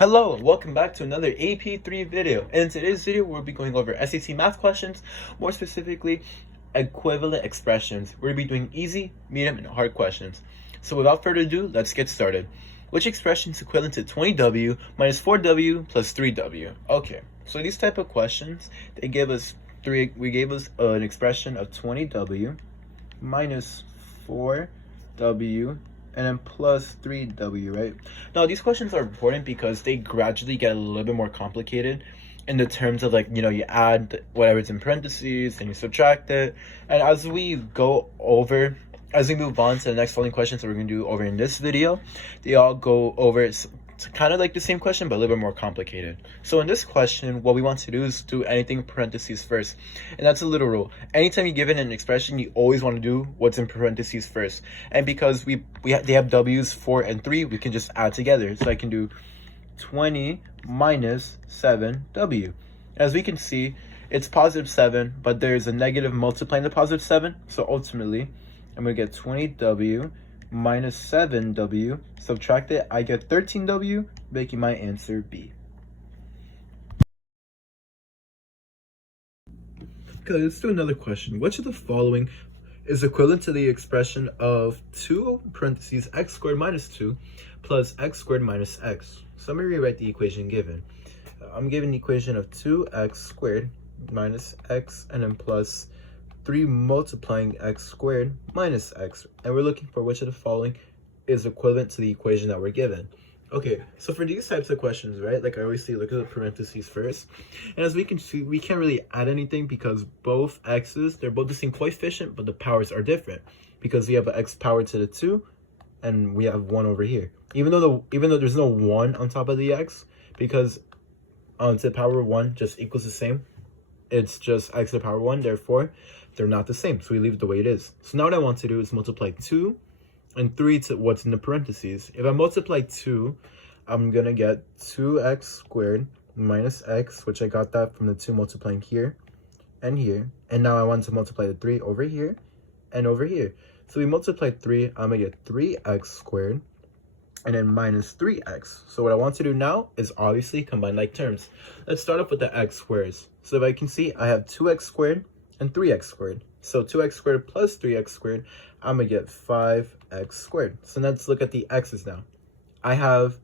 Hello and welcome back to another AP3 video. And in today's video, we'll be going over SAT math questions, more specifically, equivalent expressions. We're going to be doing easy, medium, and hard questions. So without further ado, let's get started. Which expression is equivalent to 20w minus 4w plus 3w? Okay, so these type of questions, we gave us an expression of 20w minus 4w and then plus 3w, right? Now, these questions are important because they gradually get a little bit more complicated in the terms of, like, you add whatever's in parentheses and you subtract it. And as we move on to the next following questions that we're going to do over in this video, they all go over it's kind of like the same question, but a little bit more complicated. So in this question, what we want to do is do anything in parentheses first. And that's a little rule. Anytime you give it an expression, you always want to do what's in parentheses first. And because they have w's 4 and 3, we can just add together. So I can do 20 minus 7w. As we can see, it's positive 7, but there's a negative multiplying the positive 7. So ultimately, I'm going to get 20w minus 7w, subtract it, I get 13w, making my answer B. Okay, let's do another question. Which of the following is equivalent to the expression of 2 parentheses x squared minus 2 plus x squared minus x? So I'm going to rewrite the equation given. I'm given the equation of 2x squared minus x and then plus 3 multiplying x squared minus x, and we're looking for which of the following is equivalent to the equation that we're given. Okay, so for these types of questions, right, like I always say, look at the parentheses first. And as we can see, we can't really add anything because both x's, they're both the same coefficient, but the powers are different because we have an x power to the 2 and we have 1 over here. Even though there's no 1 on top of the x, because to the power of 1 just equals the same. It's just x to the power 1, therefore they're not the same, so we leave it the way it is. So now what I want to do is multiply 2 and 3 to what's in the parentheses. If I multiply 2, I'm going to get 2x squared minus x, which I got that from the 2 multiplying here and here. And now I want to multiply the 3 over here and over here. So we multiply 3, I'm going to get 3x squared and then minus 3x. So what I want to do now is obviously combine like terms. Let's start off with the x squares. So if I can see, I have 2x squared and 3x squared. So 2x squared plus 3x squared, I'm going to get 5x squared. So let's look at the x's now. I have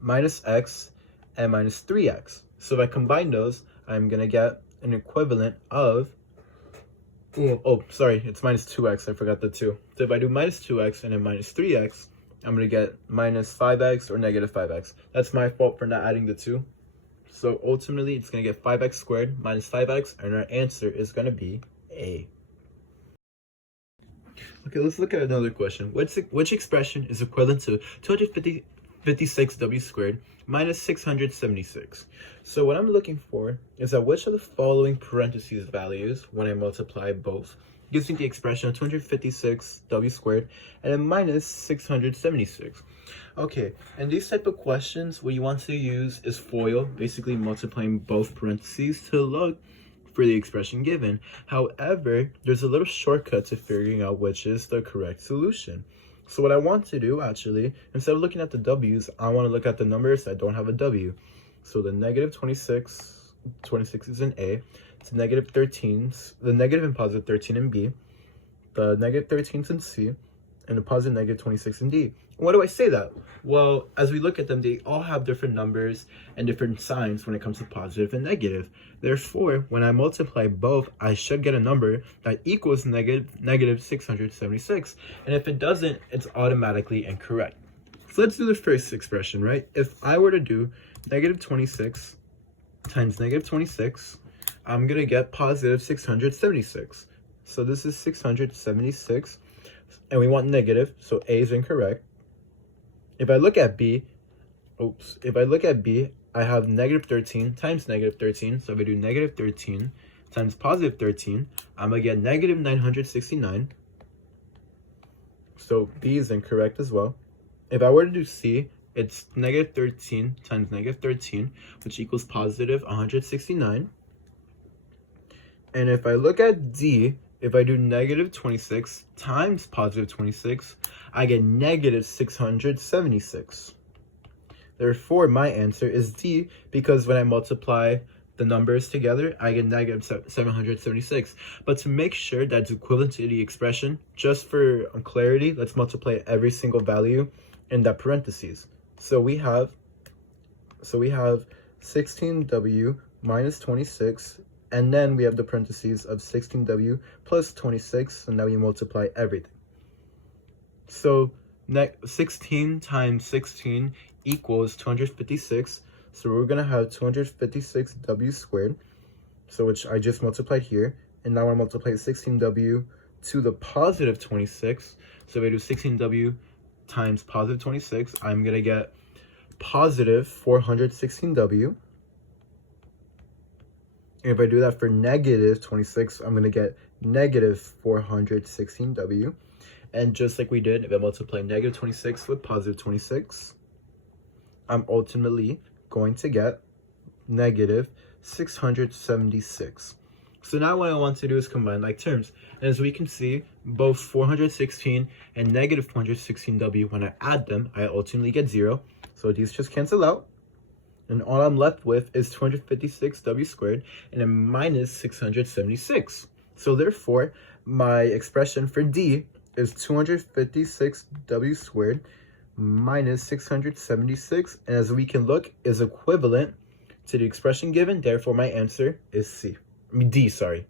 minus x and minus 3x. So if I combine those, I'm going to get an equivalent of, it's minus 2x. I forgot the 2. So if I do minus 2x and then minus 3x, I'm going to get minus 5x or negative 5x. That's my fault for not adding the 2. So ultimately, it's going to get 5x squared minus 5x, and our answer is going to be A. Okay, let's look at another question. Which expression is equivalent to 256w squared minus 676? So what I'm looking for is that which of the following parentheses values, when I multiply both, gives me the expression of 256w squared and then minus 676. Okay, and these type of questions, what you want to use is FOIL, basically multiplying both parentheses to look for the expression given. However, there's a little shortcut to figuring out which is the correct solution. So what I want to do, actually, instead of looking at the w's, I want to look at the numbers that don't have a w. So the negative 26 is in A, the negative 13's, the negative and positive 13 in B, the negative 13's in C, and the positive negative 26 in D. And why do I say that? Well, as we look at them, they all have different numbers and different signs when it comes to positive and negative. Therefore, when I multiply both, I should get a number that equals negative 676. And if it doesn't, it's automatically incorrect. So let's do the first expression, right? If I were to do negative 26 times negative 26, I'm going to get positive 676. So this is 676. And we want negative, so A is incorrect. If I look at B, I have negative 13 times negative 13. So if I do negative 13 times positive 13, I'm going to get negative 969. So B is incorrect as well. If I were to do C, it's negative 13 times negative 13, which equals positive 169. And if I look at D, if I do negative 26 times positive 26, I get negative 676. Therefore, my answer is D, because when I multiply the numbers together, I get negative 776. But to make sure that's equivalent to the expression, just for clarity, let's multiply every single value in that parentheses. So we have 16W minus 26, and then we have the parentheses of 16W plus 26, and now we multiply everything. So 16 times 16 equals 256. So we're going to have 256W squared, so which I just multiplied here. And now I want to multiply 16W to the positive 26. So if I do 16W times positive 26, I'm going to get positive 416W. And if I do that for negative 26, I'm going to get negative 416W. And just like we did, if I multiply negative 26 with positive 26, I'm ultimately going to get negative 676. So now what I want to do is combine like terms. And as we can see, both 416 and negative 416W, when I add them, I ultimately get 0. So these just cancel out. And all I'm left with is 256W squared and a minus 676. So therefore, my expression for D is 256W squared minus 676. And as we can look, is equivalent to the expression given. Therefore, my answer is D, sorry.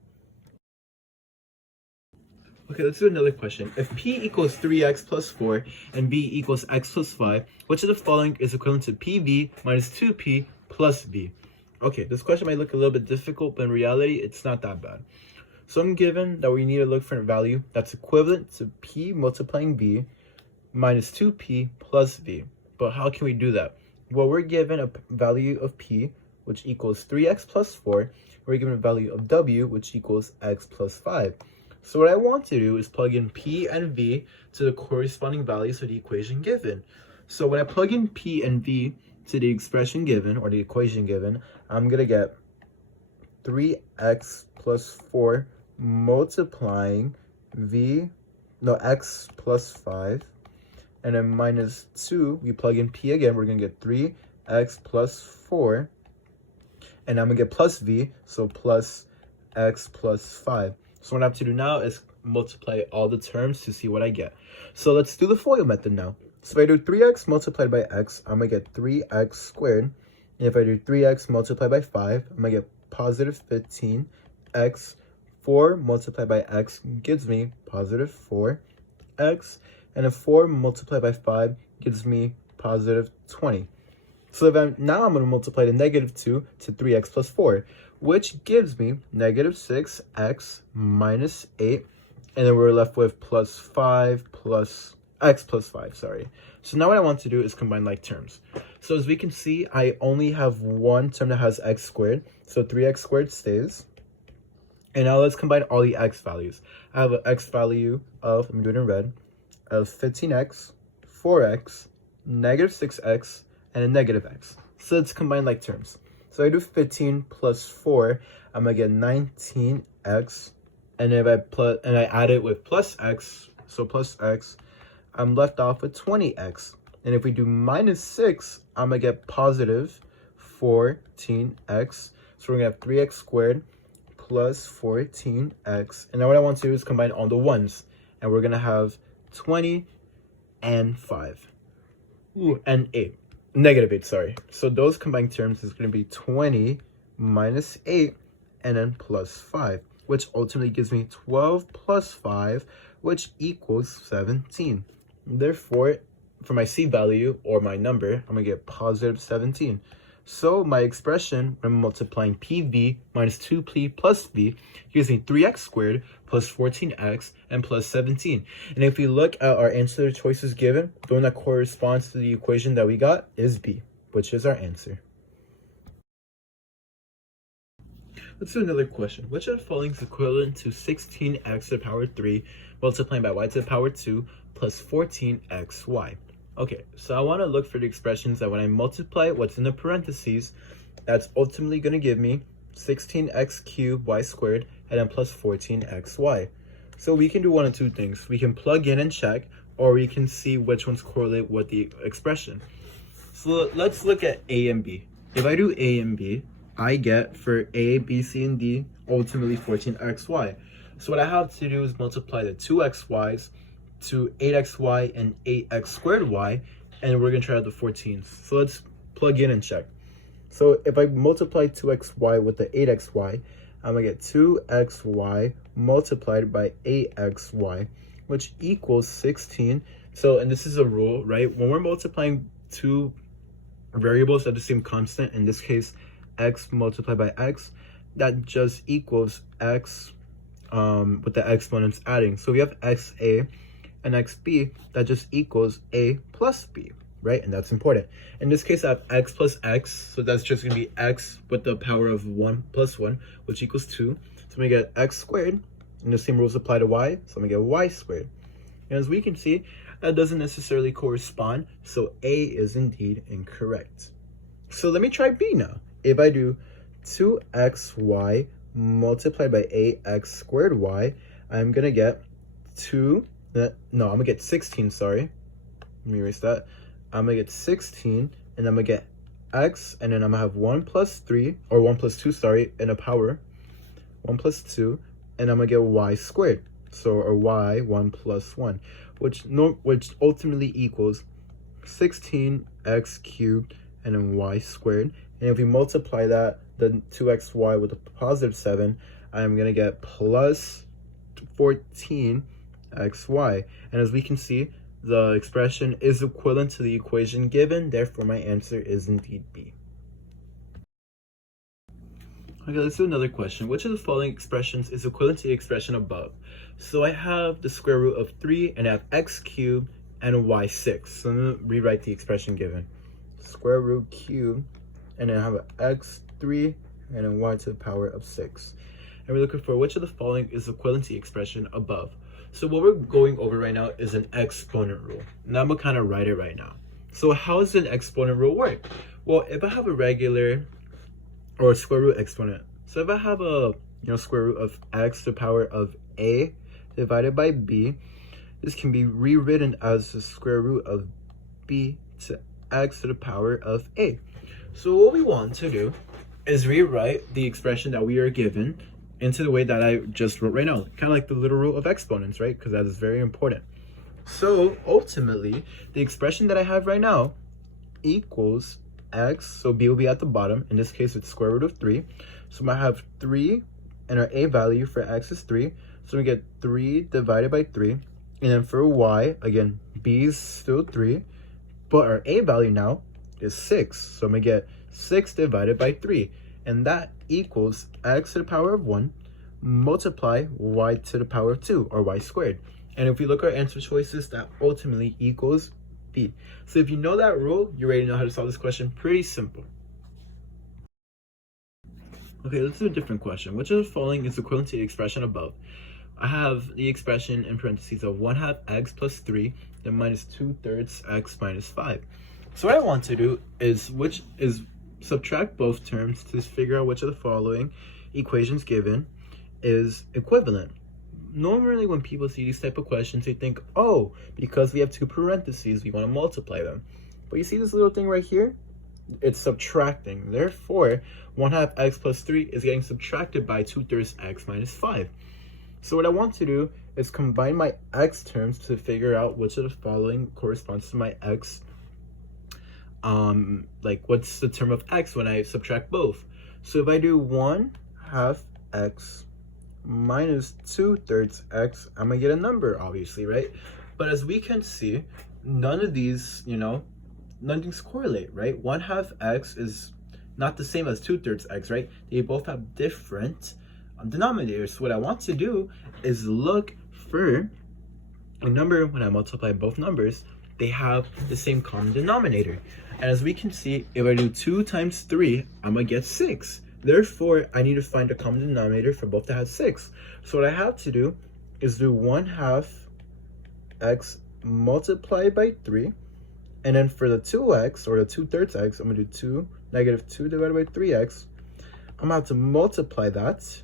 Okay, let's do another question. If P equals 3x plus 4 and B equals x plus 5, which of the following is equivalent to PV minus 2P plus V? Okay, this question might look a little bit difficult, but in reality, it's not that bad. So I'm given that we need to look for a value that's equivalent to P multiplying V minus 2P plus V. But how can we do that? Well, we're given a value of P, which equals 3x plus 4. We're given a value of W, which equals x plus 5. So what I want to do is plug in P and V to the corresponding values of the equation given. So when I plug in P and V to the expression given, or the equation given, I'm going to get 3x plus 4 multiplying x plus 5. And then minus 2, we plug in P again, we're going to get 3x plus 4. And I'm going to get plus V, so plus x plus 5. So what I have to do now is multiply all the terms to see what I get. So let's do the FOIL method now. So if I do 3x multiplied by x, I'm going to get 3x squared. And if I do 3x multiplied by 5, I'm going to get positive 15x. 4 multiplied by x gives me positive 4x. And a 4 multiplied by 5 gives me positive 20. So now I'm going to multiply the negative 2 to 3x plus 4, which gives me negative 6x minus 8. And then we're left with plus 5 plus x plus 5, sorry. So now what I want to do is combine like terms. So as we can see, I only have one term that has x squared. So 3x squared stays. And now let's combine all the x values. I have an x value of, let me do it in red, of 15x, 4x, negative 6x, and a negative x. So let's combine like terms. So I do 15 plus 4, I'm going to get 19x. And if I add it with plus x, so plus x, I'm left off with 20x. And if we do minus 6, I'm going to get positive 14x. So we're going to have 3x squared plus 14x. And now what I want to do is combine all the ones. And we're going to have 20 and 5. And 8. Negative 8, sorry. So those combined terms is going to be 20 minus 8 and then plus 5, which ultimately gives me 12 plus 5, which equals 17. Therefore, for my C value, or my number, I'm going to get positive 17. So my expression, when I'm multiplying PV minus 2P plus V, gives me 3x squared plus 14x and plus 17. And if we look at our answer choices given, the one that corresponds to the equation that we got is B, which is our answer. Let's do another question. Which of the following is equivalent to 16x to the power 3 multiplied by y to the power 2 plus 14xy? Okay, so I want to look for the expressions that when I multiply what's in the parentheses, that's ultimately going to give me 16x cubed y squared and then plus 14xy. So we can do one of two things. We can plug in and check, or we can see which ones correlate with the expression. So let's look at A and B. If I do A and B, I get for A, B, C, and D, ultimately 14xy. So what I have to do is multiply the 2xy's to 8xy and 8x squared y, and we're going to try out the 14s. So let's plug in and check. So if I multiply 2xy with the 8xy, I'm going to get 2xy multiplied by 8xy, which equals 16. So, and this is a rule, right? When we're multiplying two variables at the same constant, in this case, x multiplied by x, that just equals x with the exponents adding. So we have xa and xb, that just equals a plus b, right? And that's important. In this case, I have x plus x, so that's just gonna be x with the power of 1 plus 1, which equals 2. So we get x squared, and the same rules apply to y, so I'm gonna get y squared. And as we can see, that doesn't necessarily correspond, so A is indeed incorrect. So let me try B now. If I do 2xy multiplied by 8x squared y, I'm gonna get 16, sorry. Let me erase that. I'm gonna get 16, and I'm gonna get x, and then I'm gonna have 1 plus 3, or 1 plus 2, sorry, in a power, 1 plus 2, and I'm gonna get y squared. So, or y, 1 plus 1, which ultimately equals 16x cubed and then y squared. And if we multiply that, the 2xy with a positive 7, I'm going to get plus 14xy. And as we can see, the expression is equivalent to the equation given, therefore my answer is indeed B. Okay, let's do another question. Which of the following expressions is equivalent to the expression above? So I have the square root of 3, and I have x cubed and y 6. So I'm going to rewrite the expression given. Square root cubed, and then I have an x 3, and then y to the power of 6. And we're looking for which of the following is equivalent to the expression above. So what we're going over right now is an exponent rule. And I'm going to kind of write it right now. So how does an exponent rule work? Well, if I have a regular or a square root exponent. So if I have a square root of x to the power of a divided by b, this can be rewritten as the square root of b to x to the power of a. So what we want to do is rewrite the expression that we are given into the way that I just wrote right now. Kind of like the little rule of exponents, right? Because that is very important. So ultimately, the expression that I have right now equals x, so b will be at the bottom. In this case, it's square root of 3. So I'm going to have 3, and our a value for x is 3. So we get 3 divided by 3. And then for y, again, b is still 3. But our a value now is 6. So I'm going to get 6 divided by 3. And that equals x to the power of 1 multiply y to the power of 2, or y squared. And if we look at our answer choices, that ultimately equals B. So if you know that rule, you already know how to solve this question. Pretty simple. Okay, let's do a different question. Which of the following is equivalent to the expression above? I have the expression in parentheses of 1/2 x plus 3, then minus 2/3 x minus 5. So what I want to do is subtract both terms to figure out which of the following equations given is equivalent. Normally when people see these type of questions, they think, oh, because we have two parentheses, we want to multiply them. But you see this little thing right here? It's subtracting. Therefore, 1/2 x plus 3 is getting subtracted by 2/3 x minus 5. So what I want to do is combine my x terms to figure out which of the following corresponds to my x. Like what's the term of x when I subtract both? So if I do 1/2 x minus 2/3 x, I'm gonna get a number, obviously, right? But as we can see, none of these, none of these correlate, right? 1/2 x is not the same as 2/3 x, right? They both have different denominators. So what I want to do is look for a number when I multiply both numbers, they have the same common denominator. And as we can see, if I do 2 times 3, I'm gonna get 6. Therefore, I need to find a common denominator for both that have 6. So what I have to do is do 1/2 x multiplied by 3. And then for the 2x, or the 2/3 x, I'm going to do negative 2 divided by 3x. I'm going to have to multiply that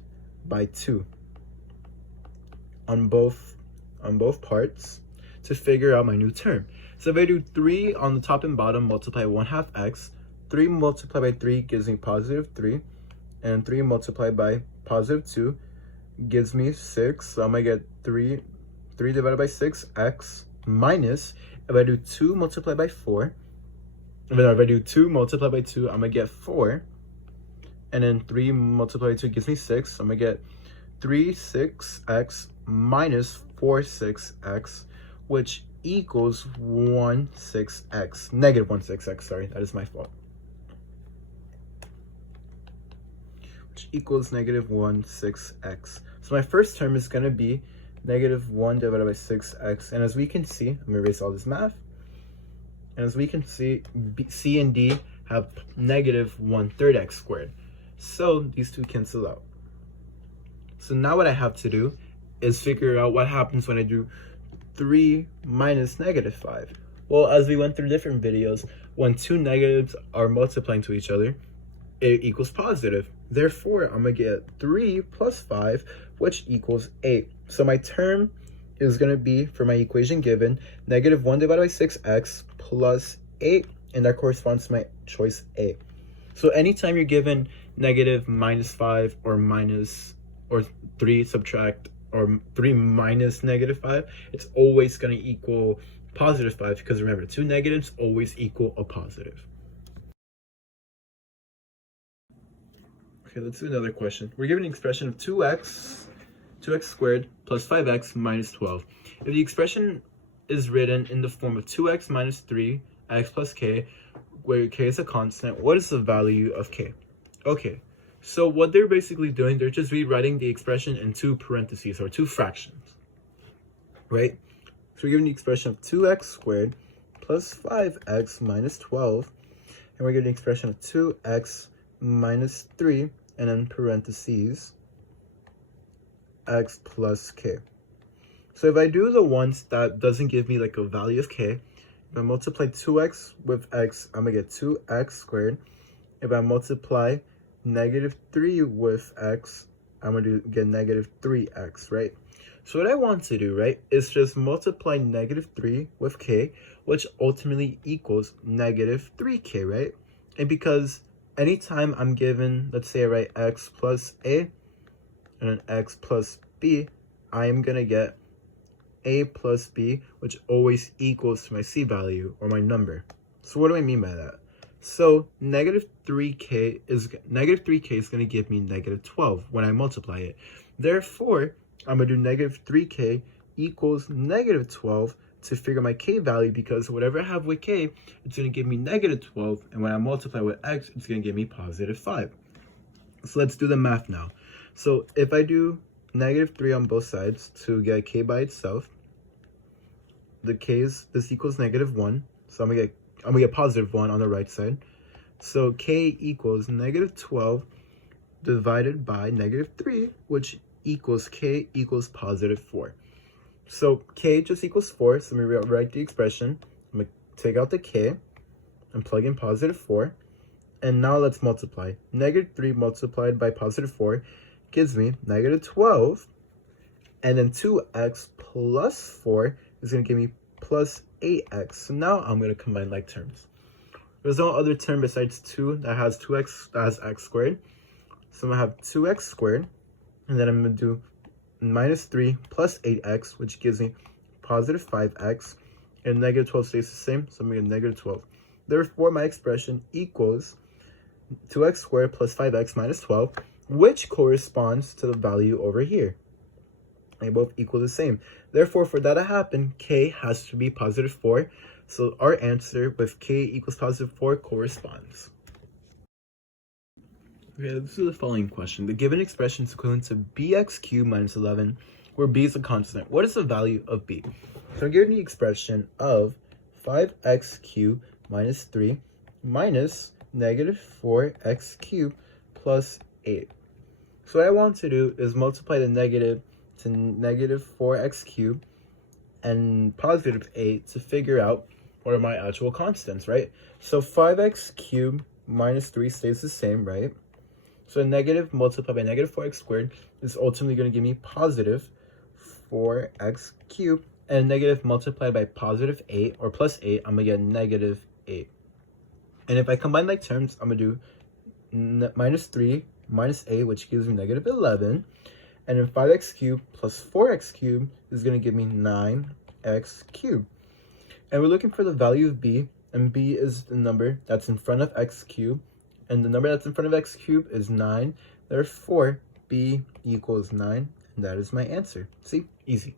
by 2 on both parts to figure out my new term. So if I do 3 on the top and bottom, multiply 1/2 x, 3 multiplied by 3 gives me positive 3, and 3 multiplied by positive 2 gives me 6. So I'm going to get 3 divided by 6x minus, if I do 2 multiplied by 4, if I do 2 multiplied by 2, I'm going to get 4. And then 3 multiplied by 2 gives me 6. So I'm going to get 3/6x minus 4/6x, which equals 1/6x. Negative 1/6x, sorry, that is my fault. Which equals negative 1/6x. So my first term is going to be negative 1 divided by 6x. And as we can see, I'm going to erase all this math. And as we can see, C and D have negative 1/3 x squared. So these two cancel out. So now what I have to do is figure out what happens when I do 3 minus negative 5. Well, as we went through different videos, when two negatives are multiplying to each other, it equals positive. Therefore, I'm going to get 3 plus 5, which equals 8. So my term is going to be, for my equation given, negative 1 divided by 6x plus 8, and that corresponds to my choice A. So anytime you're given negative minus 5 or 3 subtract or 3 minus negative 5, it's always going to equal positive 5, because remember, two negatives always equal a positive. Okay, let's do another question. We're given an expression of 2x squared plus 5x minus 12. If the expression is written in the form of 2x minus 3x plus k, where k is a constant, what is the value of k? Okay, so what they're basically doing, they're just rewriting the expression in two parentheses, or two fractions, right? So we're given the expression of 2x squared plus 5x minus 12, and we're given the expression of 2x minus 3, and then parentheses, x plus k. So if I do the ones that doesn't give me like a value of k, if I multiply 2x with x, I'm going to get 2x squared. If I multiply negative 3 with x, I'm going to get negative 3x, right? So what I want to do, right, is just multiply negative 3 with k, which ultimately equals negative 3k, right? And because anytime I'm given, let's say I write x plus a and then x plus b, I am going to get a plus b, which always equals to my c value, or my number. So what do I mean by that? So negative 3k is going to give me negative 12 when I multiply it. Therefore, I'm going to do negative 3k equals negative 12 to figure my k value, because whatever I have with k, it's going to give me negative 12, and when I multiply with x, it's going to give me positive 5. So let's do the math now. So if I do negative 3 on both sides to get k by itself, this equals negative 1, so I'm gonna get positive 1 on the right side. So k equals negative 12 divided by negative 3, which equals k equals positive 4. So k just equals 4, so let me rewrite the expression. I'm gonna take out the k and plug in positive 4, and now let's multiply. Negative 3 multiplied by positive 4 gives me negative 12, and then 2x plus 4 is going to give me plus 8x. So now I'm going to combine like terms. There's no other term besides 2 that has 2x, that has x squared. So I'm going to have 2x squared, and then I'm going to do minus 3 plus 8x, which gives me positive 5x, and negative 12 stays the same, so I'm going to get negative 12. Therefore, my expression equals 2x squared plus 5x minus 12, which corresponds to the value over here. They both equal the same. Therefore, for that to happen, k has to be positive 4. So our answer with k equals positive 4 corresponds. Okay, let's do the following question. The given expression is equivalent to bx cubed minus 11, where b is a constant. What is the value of b? So I'm given the expression of 5x cubed minus 3 minus negative 4x cubed plus 8. So what I want to do is multiply the negative to negative 4x cubed and positive 8 to figure out what are my actual constants, right? So 5x cubed minus 3 stays the same, right? So negative multiplied by negative 4x squared is ultimately going to give me positive 4x cubed, and negative multiplied by positive 8 or plus 8, I'm going to get negative 8. And if I combine like terms, I'm going to do minus 3 minus 8, which gives me negative 11. And then 5x cubed plus 4x cubed is going to give me 9x cubed. And we're looking for the value of b, and b is the number that's in front of x cubed, and the number that's in front of x cubed is 9. Therefore, b equals 9, and that is my answer. See? Easy.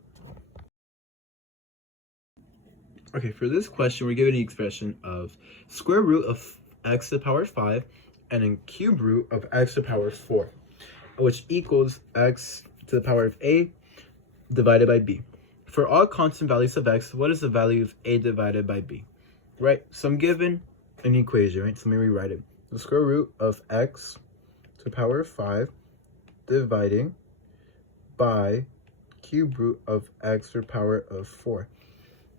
Okay, for this question, we're given the expression of square root of x to the power 5 and then cube root of x to the power 4, which equals x to the power of a divided by b. For all constant values of x, what is the value of a divided by b? Right, so I'm given an equation, right? So let me rewrite it. The square root of x to the power of 5 dividing by cube root of x to the power of 4.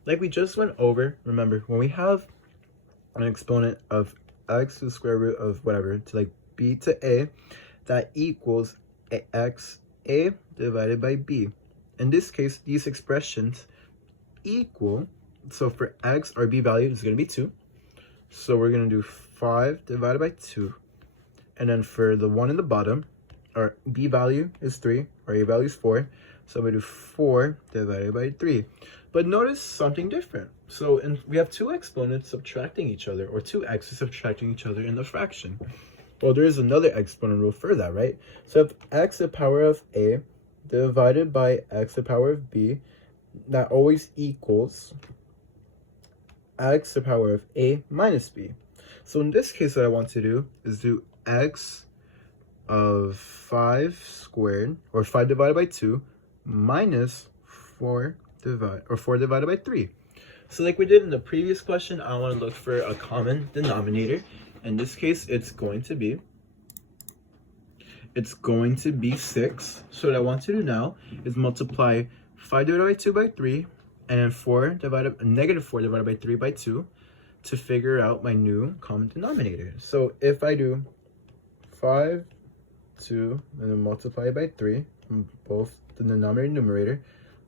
Like we just went over, remember, when we have an exponent of x to the square root of whatever, to like b to a, that equals x a divided by b. In this case, these expressions equal, so for x, our b value is going to be 2. So we're going to do 5 divided by 2. And then for the one in the bottom, our b value is 3, our a value is 4. So I'm going to do 4 divided by 3. But notice something different. So we have two exponents subtracting each other, or two x's subtracting each other in the fraction. Well, there is another exponent rule for that, right? So if x to the power of a divided by x to the power of b, that always equals x to the power of a minus b. So in this case, what I want to do is do x of 5 squared, or 5 divided by 2, minus 4 divided by 3. So like we did in the previous question, I want to look for a common denominator. In this case, it's going to be 6. So what I want to do now is multiply 5 divided by 2 by 3, and then negative 4 divided by 3 by 2 to figure out my new common denominator. So if I do 5, 2, and then multiply by 3, both the denominator and numerator,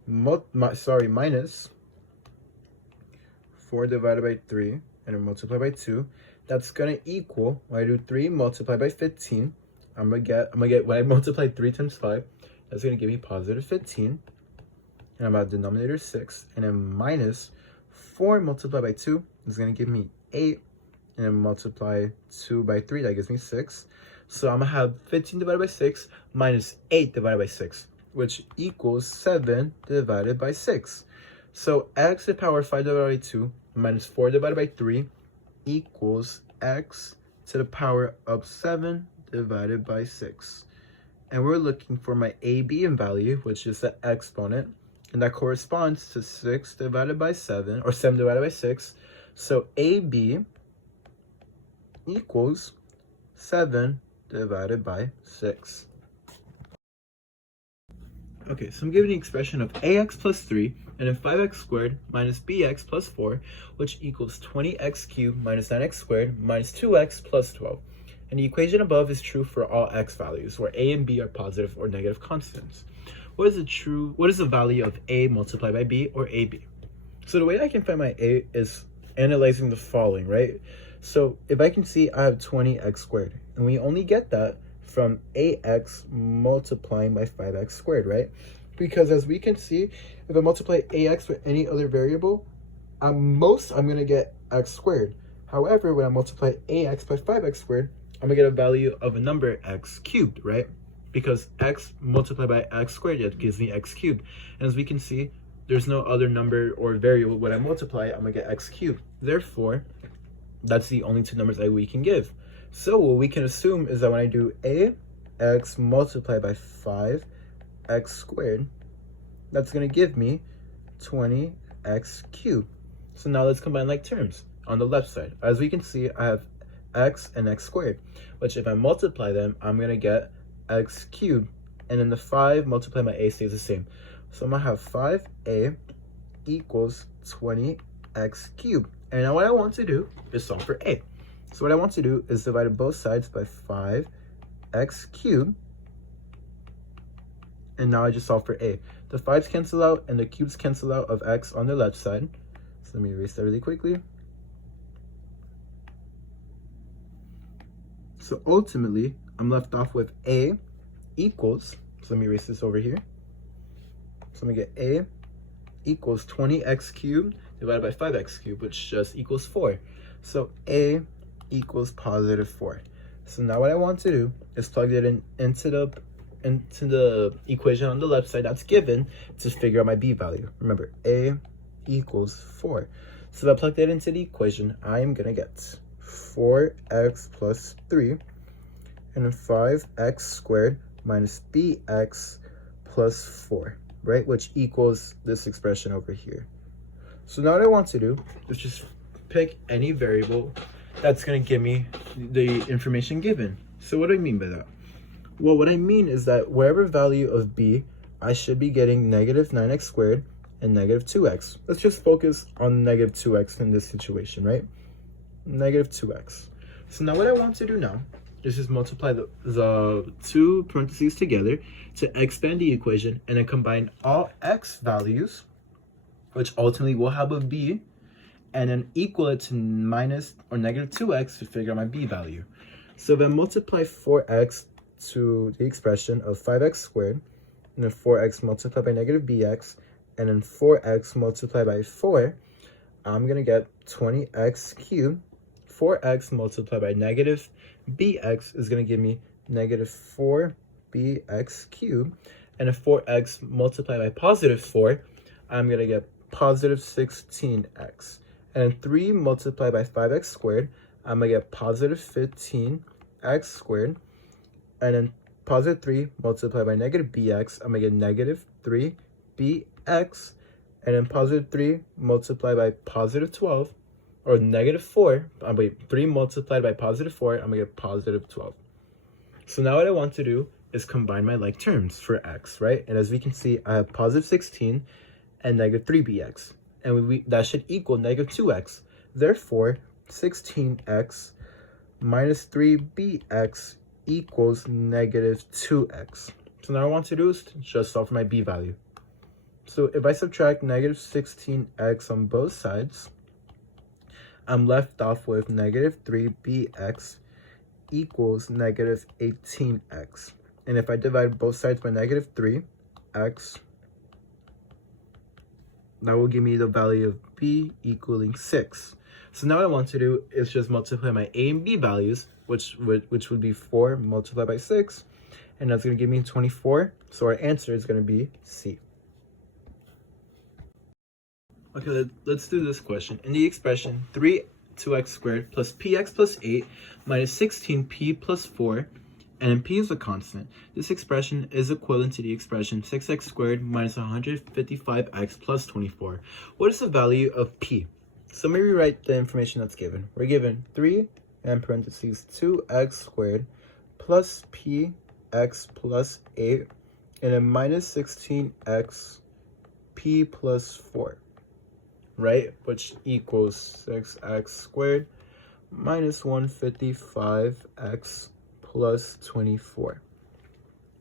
minus 4 divided by 3, and then multiply by 2, that's gonna equal, when I do 3 multiplied by 15, I'm gonna get when I multiply 3 times 5, that's gonna give me positive 15, and I'm at denominator 6, and then minus 4 multiplied by 2 is gonna give me 8, and then multiply 2 by 3, that gives me 6. So I'm gonna have 15 divided by 6 minus 8 divided by 6, which equals 7 divided by 6. So x to the power of 5 divided by 2 minus 4 divided by 3 equals x to the power of 7 divided by 6. And we're looking for my a, b in value, which is the exponent, and that corresponds to 6 divided by 7, or 7 divided by 6. So ab equals 7 divided by 6. Okay, so I'm given the expression of ax plus 3 and then 5x squared minus bx plus 4, which equals 20x cubed minus 9x squared minus 2x plus 12. And the equation above is true for all x values, where a and b are positive or negative constants. What is the value of a multiplied by b, or ab? So the way I can find my a is analyzing the following, right? So if I can see I have 20x squared, and we only get that from ax multiplying by 5x squared, right? Because as we can see, if I multiply ax with any other variable, I'm going to get x squared. However, when I multiply ax by 5x squared, I'm going to get a value of a number x cubed, right? Because x multiplied by x squared, that gives me x cubed. And as we can see, there's no other number or variable. When I multiply, I'm going to get x cubed. Therefore, that's the only two numbers that we can give. So what we can assume is that when I do ax multiplied by 5x squared, that's going to give me 20x cubed. So now let's combine like terms on the left side. As we can see, I have x and x squared, which if I multiply them, I'm going to get x cubed. And then the 5 multiplied by a stays the same. So I'm going to have 5a equals 20x cubed. And now what I want to do is solve for a. So what I want to do is divide both sides by 5x cubed. And now I just solve for a. The 5's cancel out and the cubes cancel out of x on the left side. So let me erase that really quickly. So ultimately, I'm left off with a equals, so let me erase this over here. So I'm gonna get a equals 20x cubed divided by 5x cubed, which just equals 4. So a equals positive 4. So now what I want to do is plug it into the equation on the left side that's given to figure out my b value. Remember, a equals 4. So if I plug that into the equation, I am gonna get 4x plus 3 and then 5x squared minus bx plus 4, right? Which equals this expression over here. So now what I want to do is just pick any variable that's going to give me the information given. So what do I mean by that? Well, what I mean is that wherever value of b, I should be getting negative 9x squared and negative 2x. Let's just focus on negative 2x in this situation, right? Negative 2x. So now what I want to do now is just multiply the two parentheses together to expand the equation and then combine all x values, which ultimately will have a b, and then equal it to minus or negative 2x to figure out my b value. So then multiply 4x to the expression of 5x squared, and then 4x multiplied by negative bx, and then 4x multiplied by 4, I'm going to get 20x cubed. 4x multiplied by negative bx is going to give me negative 4bx cubed. And if 4x multiplied by positive 4, I'm going to get positive 16x. And then 3 multiplied by 5x squared, I'm going to get positive 15x squared. And then positive 3 multiplied by negative bx, I'm going to get negative 3bx. And then positive 3 multiplied by positive 12, or negative 4, 3 multiplied by positive 4, I'm going to get positive 12. So now what I want to do is combine my like terms for x, right? And as we can see, I have positive 16 and negative 3bx. And that should equal negative 2x. Therefore, 16x minus 3bx equals negative 2x. So now what I want to do is just solve for my b value. So if I subtract negative 16x on both sides, I'm left off with negative 3bx equals negative 18x. And if I divide both sides by negative 3x, that will give me the value of b equaling 6. So now what I want to do is just multiply my a and b values, which would be 4 multiplied by 6, and that's going to give me 24. So our answer is going to be C. Okay, let's do this question. In the expression 2x squared plus px plus 8 minus 16p plus 4, and p is a constant, this expression is equivalent to the expression 6x squared minus 155x plus 24. What is the value of p? So let me rewrite the information that's given. We're given 3 and parentheses 2x squared plus px plus 8 and then minus 16x p plus 4. Right, which equals 6x squared minus 155x plus 24.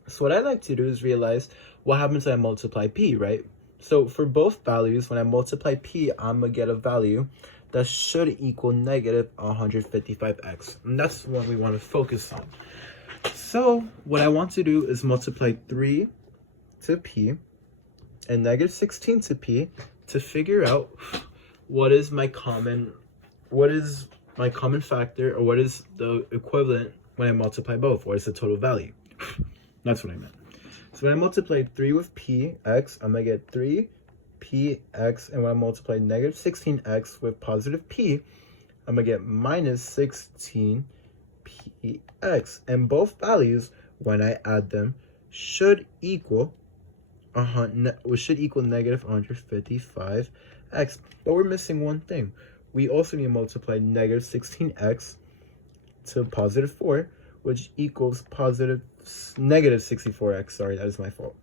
So what I like to do is realize what happens when I multiply p, right? So for both values, when I multiply p, I'm going to get a value that should equal negative 155x. And that's what we want to focus on. So what I want to do is multiply 3 to p and negative 16 to p to figure out what is my common factor, or what is the equivalent when I multiply both. What is the total value? That's what I meant. So when I multiply 3 with px, I'm going to get 3px, and when I multiply negative 16x with positive p, I'm going to get minus 16px. And both values, when I add them, should equal negative 155x. But we're missing one thing. We also need to multiply negative 16x to positive 4, which equals negative 64x. Sorry, that is my fault.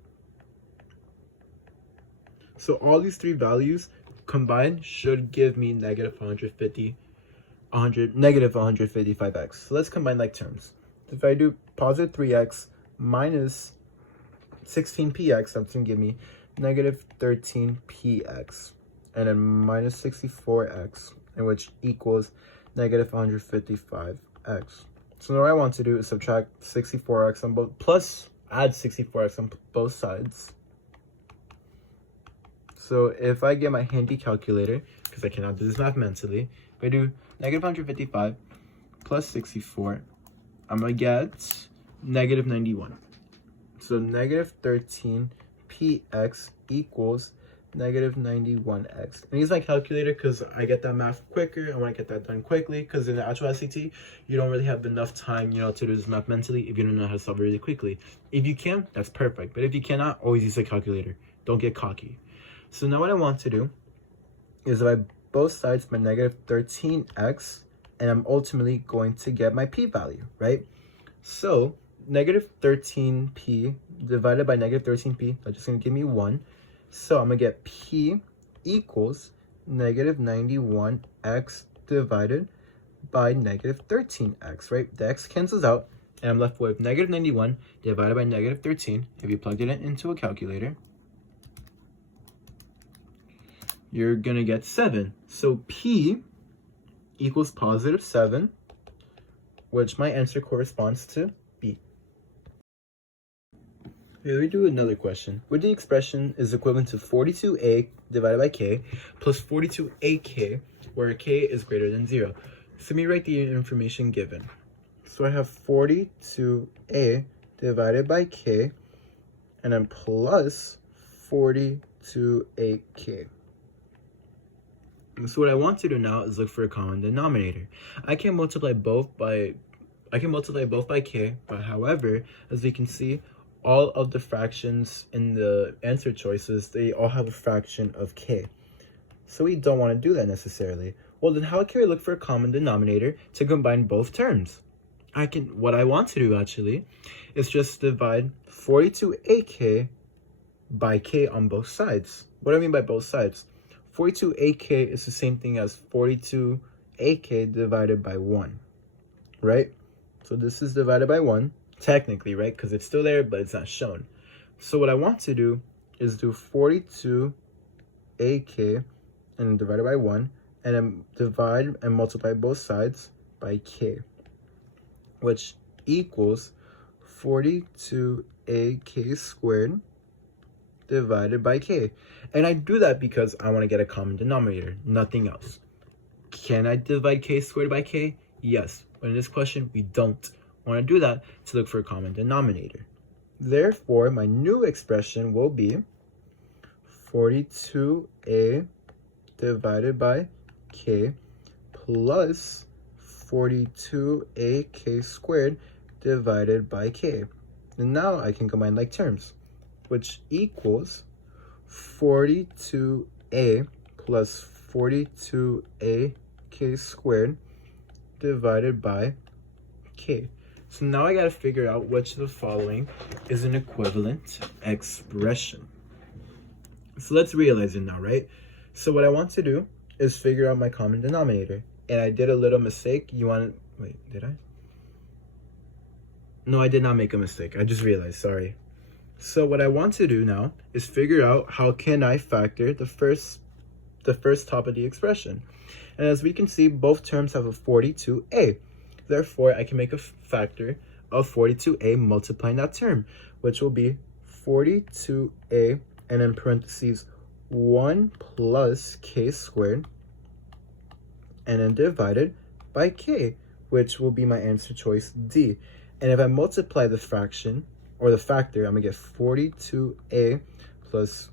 So all these three values combined should give me negative 155x. So let's combine like terms. If I do positive 3x minus 16px, that's going to give me negative 13px, and then minus 64x, and which equals negative 155x. So now what I want to do is subtract 64x on both, plus add 64x on both sides. So if I get my handy calculator, because I cannot do this math mentally, if I do negative 155 plus 64, I'm going to get negative 91. So negative 13px equals negative 91x. And use my calculator because I get that math quicker. I want to get that done quickly, because in the actual SAT, you don't really have enough time, to do this math mentally if you don't know how to solve it really quickly. If you can, that's perfect. But if you cannot, always use a calculator. Don't get cocky. So now what I want to do is divide both sides by negative 13x, and I'm ultimately going to get my p-value, right? So negative 13p divided by negative 13p, that's just going to give me 1. So I'm going to get p equals negative 91x divided by negative 13x, right? The x cancels out, and I'm left with negative 91 divided by negative 13. If you plugged it into a calculator, you're going to get 7. So p equals positive 7, which my answer corresponds to B. Here we do another question. Where the expression is equivalent to 42a divided by k plus 42ak, where k is greater than 0. So let me write the information given. So I have 42a divided by k, and then plus 42ak. So what I want to do now is look for a common denominator. I can multiply both by k, but however, as we can see, all of the fractions in the answer choices, they all have a fraction of k. So we don't want to do that necessarily. Well, then how can we look for a common denominator to combine both terms? What I want to do actually is just divide 42ak by k on both sides. What do I mean by both sides? 42ak is the same thing as 42ak divided by 1, right? So this is divided by 1, technically, right? Because it's still there, but it's not shown. So what I want to do is do 42ak and then divided by 1, and then divide and multiply both sides by k, which equals 42ak squared divided by k. And I do that because I want to get a common denominator, nothing else. Can I divide k squared by k? Yes. But in this question, we don't want to do that to look for a common denominator. Therefore, my new expression will be 42a divided by k plus 42ak squared divided by k. And now I can combine like terms, which equals 42a plus 42ak squared divided by k. So now I gotta figure out which of the following is an equivalent expression. So let's realize it now, right? So what I want to do is figure out my common denominator. And I did a little mistake. Wait, did I? No, I did not make a mistake. I just realized, sorry. So what I want to do now is figure out how can I factor the first top of the expression. And as we can see, both terms have a 42a. Therefore, I can make a factor of 42a multiplying that term, which will be 42a and in parentheses 1 plus k squared, and then divided by k, which will be my answer choice D. And if I multiply the fraction, or the factor, I'm going to get 42a plus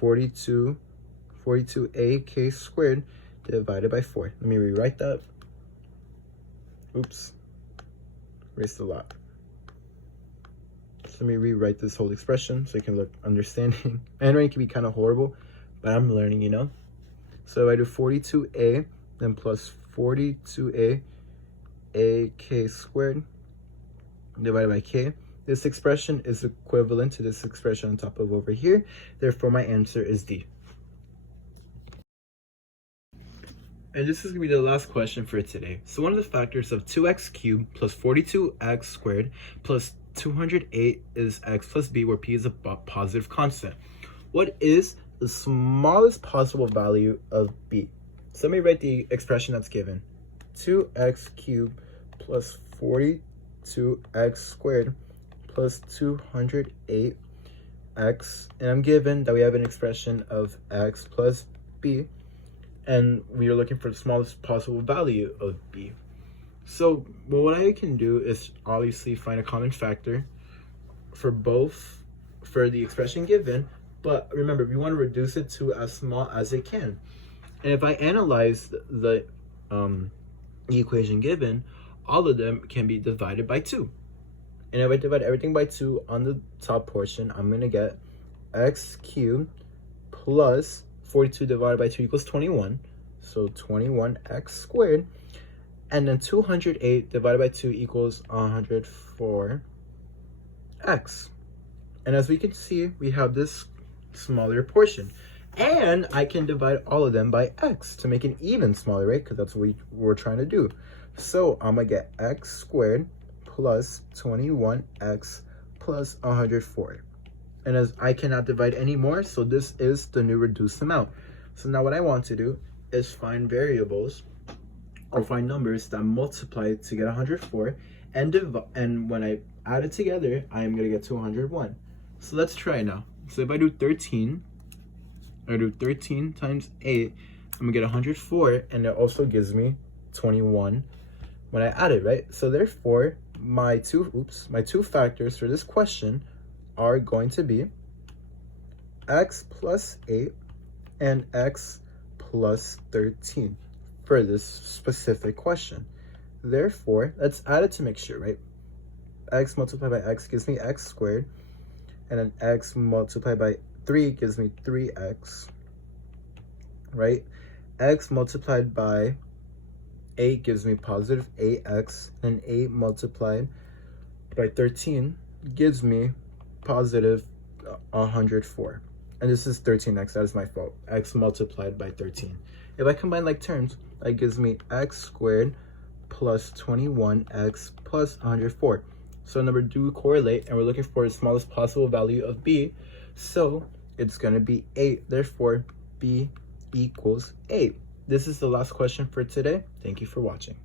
42ak squared divided by 4. Let me rewrite that. Oops. Erased a lot. So let me rewrite this whole expression so you can look understanding. Handwriting can be kind of horrible, but I'm learning, So I do 42a, then plus 42a ak squared divided by k. This expression is equivalent to this expression on top of over here. Therefore, my answer is D. And this is going to be the last question for today. So one of the factors of 2x cubed plus 42x squared plus 208 is x plus b, where p is a positive constant. What is the smallest possible value of b? So let me write the expression that's given. 2x cubed plus 42x squared plus 208x, and I'm given that we have an expression of x plus b, and we are looking for the smallest possible value of b. So what I can do is obviously find a common factor for the expression given, but remember, we want to reduce it to as small as it can. And if I analyze the equation given, all of them can be divided by 2. And if I divide everything by 2 on the top portion, I'm going to get x cubed plus 42 divided by 2 equals 21. So 21x squared. And then 208 divided by 2 equals 104x. And as we can see, we have this smaller portion. And I can divide all of them by x to make it even smaller, right? Because that's what we're trying to do. So I'm going to get x squared plus 21x plus 104. And as I cannot divide anymore, so this is the new reduced amount. So now what I want to do is find variables or find numbers that multiply to get 104 and when I add it together, I am going to get 201. So let's try now. So if I do 13 times 8, I'm going to get 104, and it also gives me 21 when I add it, right? So therefore, my two factors for this question are going to be x plus 8 and x plus 13 for this specific question. Therefore, let's add it to make sure, right? X multiplied by x gives me x squared, and then x multiplied by 3 gives me 3x, right? X multiplied by 8 gives me positive 8x, and 8 multiplied by 13 gives me positive 104. And this is 13x, that is my fault. X multiplied by 13. If I combine like terms, that gives me x squared plus 21x plus 104. So number do correlate, and we're looking for the smallest possible value of b. So it's going to be 8. Therefore, b equals 8. This is the last question for today. Thank you for watching.